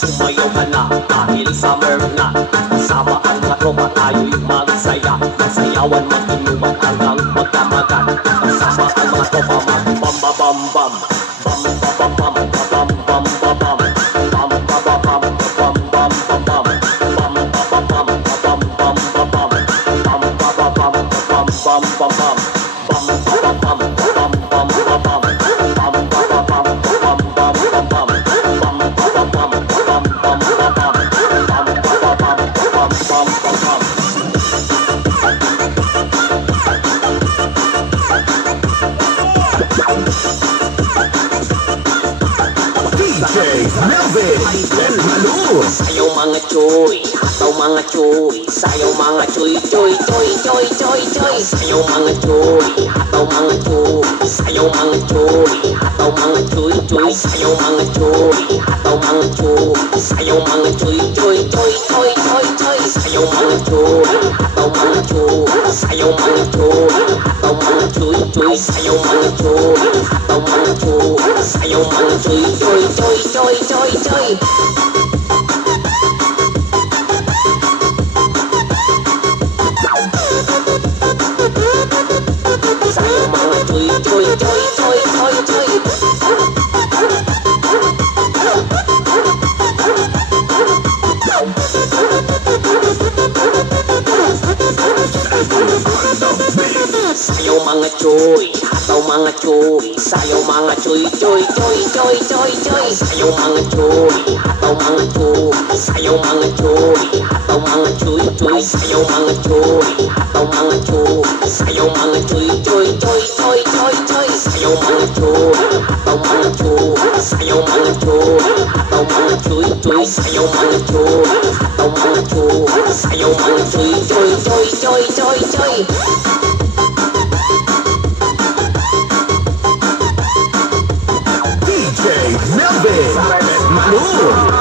Sumayaw ka na dahil summer na. Kasama ang katropa tayo'y magsaya. Masayawan, mag-inuman hanggang magdamagan. Kasama ang mga tropa mag-bam-bam-bam. Bam-bam-bam-bam, bam-bam-bam-bam. Bam-bam-bam-bam, bam-bam-bam-bam. Bam-bam-bam-bam, bam-bam-bam-bam. Bam-bam-bam-bam, sayaw mga choy, hataw mga choy. Sayaw mga choy, choy, choy, choy, choy, choy. Sayaw mga choy, hataw mga choy. Sayaw mga choy, hataw mga choy, choy. Sayaw mga choy, hataw mga choy. Sayaw mga choy, choy, choy, choy, choy, choy. Sayaw mga choy, hataw mga choy. Sayaw mga choy, hataw mga choy, choy. Sayaw mga choy, hataw mga choy. Sayaw mga choy, choy, choy, choy, choy, choy. Sayaw mga choy, choy, choy, choy, choy, choy. Sayaw mga choy, hataw mga choy. Sayaw mga choy, choy, choy, choy, choy, choy. Sayaw mga choy, hataw mga choy. Sayaw mga choy, hataw mga choy, choy. Sayaw mga choy, hataw mga choy. Sayaw mga choy, choy, choy, choy, choy, choy. Sayaw mga choy, hataw mga choy. Sayaw mga choy, hataw mga choy, choy. Sayaw mga choy, hataw mga choy. Sayaw mga choy, choy, choy, choy, choy, choy. Melvin Malur.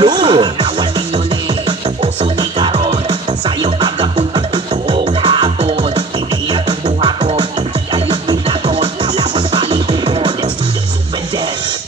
Malu. Nawan ninyo ni Uso ni Karon Sayong agapuntag tutuog hapon Hindi at ang buha ko Hindi ayos binaton Lawas baliho ko Let's do the super dance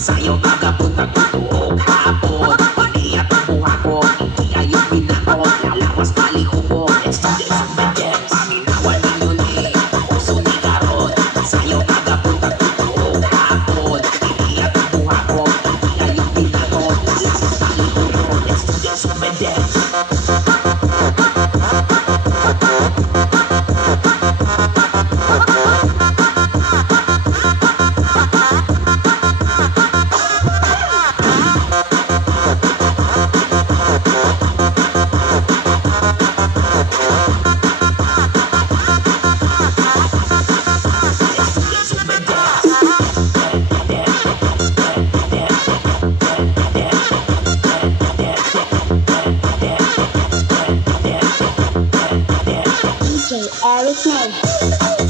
Sayong agapuntag tutuog hapon Hindi at ang buha ko Hindi ayos binaton Lawas baliho ko Let's do the super dance Paminawan ninyo ni Uso ni Karon Sayong agapuntag tutuog hapon Hindi at ang buha ko Hindi ayos binaton Lawas baliho ko Let's do the super dance DJ Eric May.